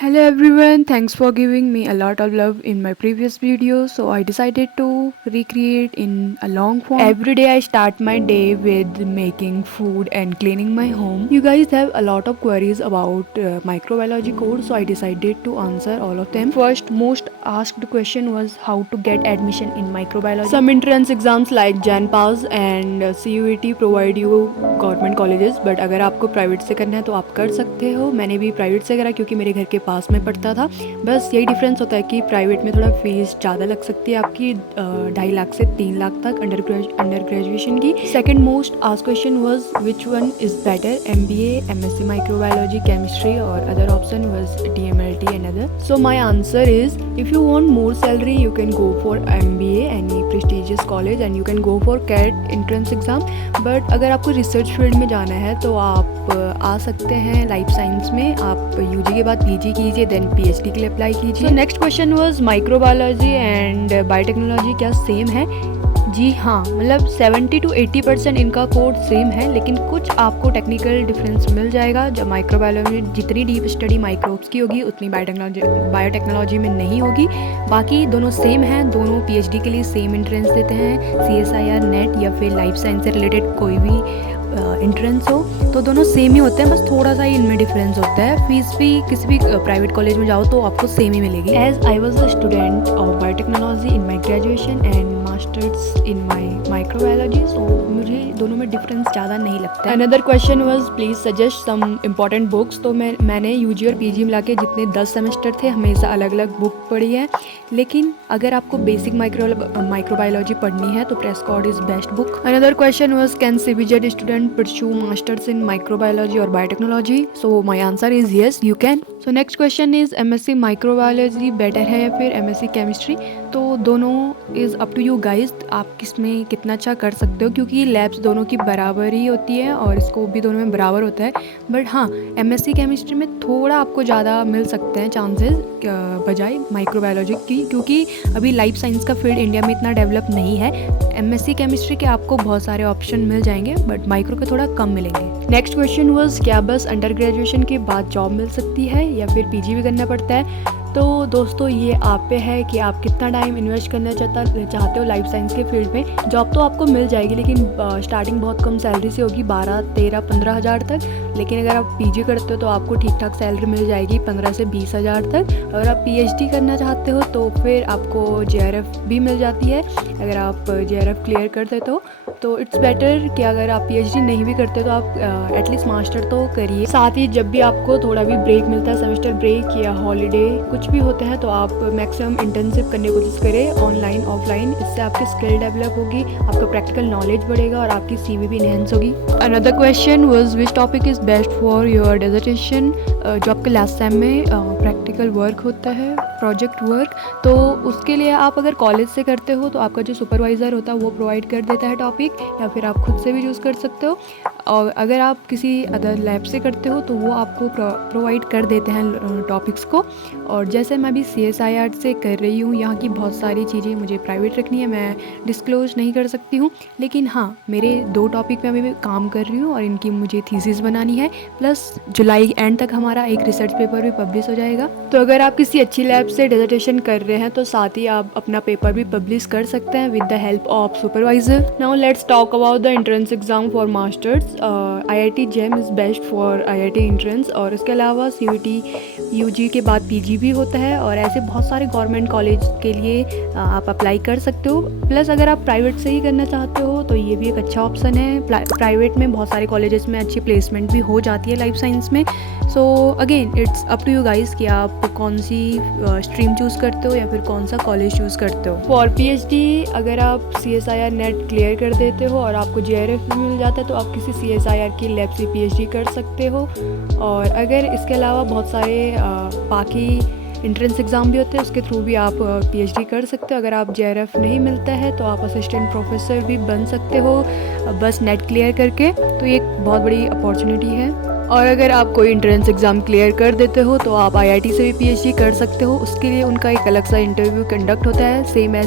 Hello everyone, thanks for giving me a lot of love in my previous video. So I decided to recreate in a long form. Every day I start my day with making food and cleaning my home. You guys have a lot of queries about microbiology course, so I decided to answer all of them. First most asked question was how to get admission in microbiology. Some entrance exams like JANPAS and CUET provide you government colleges, but अगर आपको private से करना है तो आप कर सकते हो। मैंने भी प्राइवेट से करा क्योंकि मेरे घर के पास में पड़ता था। बस यही डिफरेंस होता है कि प्राइवेट में थोड़ा फीस ज़्यादा लग सकती है आपकी, 2.5 लाख से 3 लाख तक अंडर ग्रेजुएशन की। Second most asked question was which one is better, MBA, MSc microbiology, chemistry, और other option was DMLT and other. So my answer is if you want more salary you can go for MBA, any prestigious college, and you can go for CAT entrance exam. But अगर आपको research field में जाना है तो आप आ सकते हैं life science में। आप UG के बाद PG कीजिए, देन PhD के लिए अप्लाई कीजिए। Next question was microbiology and biotechnology क्या सेम है? जी हाँ, मतलब 70 to 80% इनका कोड सेम है, लेकिन कुछ आपको टेक्निकल डिफरेंस मिल जाएगा। जब माइक्रोबायोलॉजी जितनी डीप स्टडी माइक्रोब्स की होगी उतनी बायोटेक्नोलॉजी में नहीं होगी। बाकी दोनों सेम हैं, दोनों PhD के लिए सेम एंट्रेंस देते हैं, CSIR, नेट या फिर लाइफ साइंस से रिलेटेड कोई भी एंट्रेंस हो, तो दोनों सेम ही होते हैं, बस थोड़ा सा ही इनमें डिफरेंस होता है। फीस भी किसी भी प्राइवेट कॉलेज में जाओ तो आपको सेम ही मिलेगी। As I was a student of biotechnology in my graduation and masters in my microbiology, so मुझे दोनों में डिफरेंस ज़्यादा नहीं लगता है। Another question was please suggest some important books. तो मैंने UG और PG मिला के जितने 10 सेमेस्टर थे हमेशा अलग अलग बुक पढ़ी है, लेकिन अगर आपको बेसिक माइक्रोबायोलॉजी पढ़नी है तो Prescott is best book. Another question was can CBZ student pursue masters in microbiology or biotechnology? So my answer is yes, you can. So next question is MSc microbiology better है या फिर MSc chemistry? तो दोनों is up to you guys, आप किस में कितना अच्छा कर सकते हो, क्योंकि लैब्स दोनों की बराबर ही होती है और स्कोप भी दोनों में बराबर होता है। बट हाँ, MSc केमिस्ट्री में थोड़ा आपको ज़्यादा मिल सकते हैं चांसेस बजाय माइक्रोबायोलॉजी की, क्योंकि अभी लाइफ साइंस का फील्ड इंडिया में इतना डेवलप नहीं है। MSc केमिस्ट्री के आपको बहुत सारे ऑप्शन मिल जाएंगे, बट माइक्रो के थोड़ा कम मिलेंगे। नेक्स्ट क्वेश्चन वाज क्या बस अंडर ग्रेजुएशन के बाद जॉब मिल सकती है या फिर PG भी करना पड़ता है? तो दोस्तों ये आप पे है कि आप कितना टाइम इन्वेस्ट करना चाहते हो लाइफ साइंस के फील्ड में। जॉब तो आपको मिल जाएगी, लेकिन स्टार्टिंग बहुत कम सैलरी से होगी, 12, 13, 15 हज़ार तक। लेकिन अगर आप PG करते हो तो आपको ठीक ठाक सैलरी मिल जाएगी 15 से 20 हज़ार तक। अगर आप PhD करना चाहते हो तो फिर आपको JRF भी मिल जाती है। अगर आप JRF क्लियर कर देते हो तो इट्स बेटर कि अगर आप PhD नहीं भी करते तो आप एटलीस्ट मास्टर तो करिए। साथ ही जब भी आपको थोड़ा भी ब्रेक मिलता है, सेमेस्टर ब्रेक या हॉलीडे कुछ भी होता है, तो आप मैक्सिमम इंटर्नशिप करने की कोशिश करें, ऑनलाइन ऑफलाइन। इससे आपकी स्किल डेवलप होगी, आपका प्रैक्टिकल नॉलेज बढ़ेगा और आपकी CV भी इनहेंस होगी। Another question was which topic is best for your dissertation? जो आपके लास्ट टाइम में प्रैक्टिकल वर्क होता है, प्रोजेक्ट वर्क, तो उसके लिए आप अगर कॉलेज से करते हो तो आपका जो सुपरवाइज़र होता है वो प्रोवाइड कर देता है टॉपिक, या फिर आप खुद से भी चूज़ कर सकते हो। और अगर आप किसी अदर लैब से करते हो तो वो आपको प्रोवाइड कर देते हैं टॉपिक्स को। और जैसे मैं अभी CSIR से कर रही हूँ, यहाँ की बहुत सारी चीज़ें मुझे प्राइवेट रखनी है, मैं डिस्क्लोज नहीं कर सकती हूँ, लेकिन हाँ मेरे 2 टॉपिक में अभी काम कर रही हूँ और इनकी मुझे थीसिस बनानी है। प्लस जुलाई एंड तक हमारा एक रिसर्च पेपर भी पब्लिश हो जाएगा। तो अगर आप किसी अच्छी लैब से डिसर्टेशन कर रहे हैं तो साथ ही आप अपना पेपर भी पब्लिश कर सकते हैं with the help of supervisor. Now let's talk about the entrance exam for masters. IIT JEM is best for IIT entrance, और इसके अलावा CUET UG के बाद PG भी होता है, और ऐसे बहुत सारे गवर्नमेंट कॉलेज के लिए आप अप्लाई कर सकते हो। प्लस अगर आप प्राइवेट से ही करना चाहते हो तो ये भी एक अच्छा ऑप्शन है। प्राइवेट में बहुत सारे कॉलेजेस में अच्छी प्लेसमेंट भी हो जाती है लाइफ साइंस में। So again it's up to you guys कि आप कौन सी स्ट्रीम चूज़ करते हो या फिर कौन सा कॉलेज चूज़ करते हो। फॉर PhD अगर आप CSIR नेट क्लियर कर देते हो और आपको JRF भी मिल जाता है तो आप किसी CSIR की लैब से PhD कर सकते हो। और अगर इसके अलावा बहुत सारे बाकी एंट्रेंस एग्ज़ाम भी होते हैं, उसके थ्रू भी आप PhD कर सकते हो। अगर आप JRF नहीं मिलता है तो आप असिस्टेंट प्रोफेसर भी बन सकते हो, बस नेट क्लियर करके। तो ये एक बहुत बड़ी अपॉर्चुनिटी है। और अगर आप कोई एंट्रेंस एग्ज़ाम क्लियर कर देते हो तो आप आईआईटी से भी पीएचडी कर सकते हो। उसके लिए उनका एक अलग सा इंटरव्यू कंडक्ट होता है, सेम एज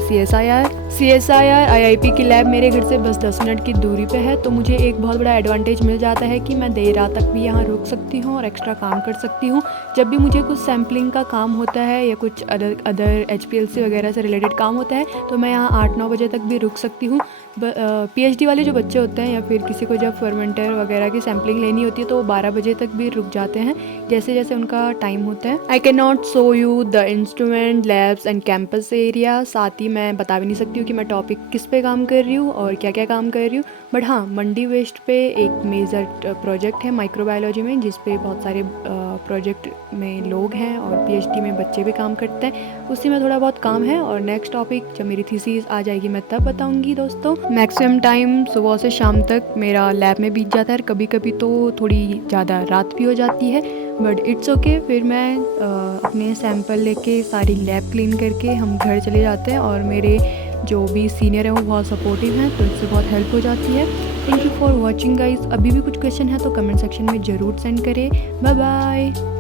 सीएसआईआर आईआईपी की लैब मेरे घर से बस 10 मिनट की दूरी पे है, तो मुझे एक बहुत बड़ा एडवांटेज मिल जाता है कि मैं देर रात तक भी यहाँ रुक सकती हूँ और एक्स्ट्रा काम कर सकती हूँ। जब भी मुझे कुछ सैम्पलिंग का काम होता है या कुछ अदर एचपीएलसी वगैरह से रिलेटेड काम होता है तो मैं यहाँ 8-9 बजे तक भी रुक सकती हूँ। पीएचडी वाले जो बच्चे होते हैं या फिर किसी को जब फर्मेंटर वगैरह की सैम्पलिंग लेनी होती है तो वो 12 बजे तक भी रुक जाते हैं, जैसे जैसे उनका टाइम होता है। I can not show you the instrument, labs and campus area. साथ ही मैं बता भी नहीं सकती हूँ कि मैं टॉपिक किस पे काम कर रही हूँ और क्या क्या काम कर रही हूँ। बट हाँ, मंडी वेस्ट पे एक मेजर प्रोजेक्ट है माइक्रोबायोलॉजी में, जिस पे बहुत सारे प्रोजेक्ट में लोग हैं और पीएचडी में बच्चे भी काम करते हैं, उसी में थोड़ा बहुत काम है। और नेक्स्ट टॉपिक जब मेरी थीसिस आ जाएगी मैं तब बताऊंगी दोस्तों। मैक्सिमम टाइम सुबह से शाम तक मेरा लैब में बीत जाता है, कभी कभी तो थोड़ी ज़्यादा रात भी हो जाती है, बट इट्स ओके। फिर मैं अपने सैंपल लेके सारी लैब क्लीन करके हम घर चले जाते हैं और मेरे जो भी सीनियर हैं वो बहुत सपोर्टिव हैं, तो इससे बहुत हेल्प हो जाती है। Thank you for watching guys. अभी भी कुछ क्वेश्चन है तो कमेंट सेक्शन में ज़रूर सेंड करें। Bye bye.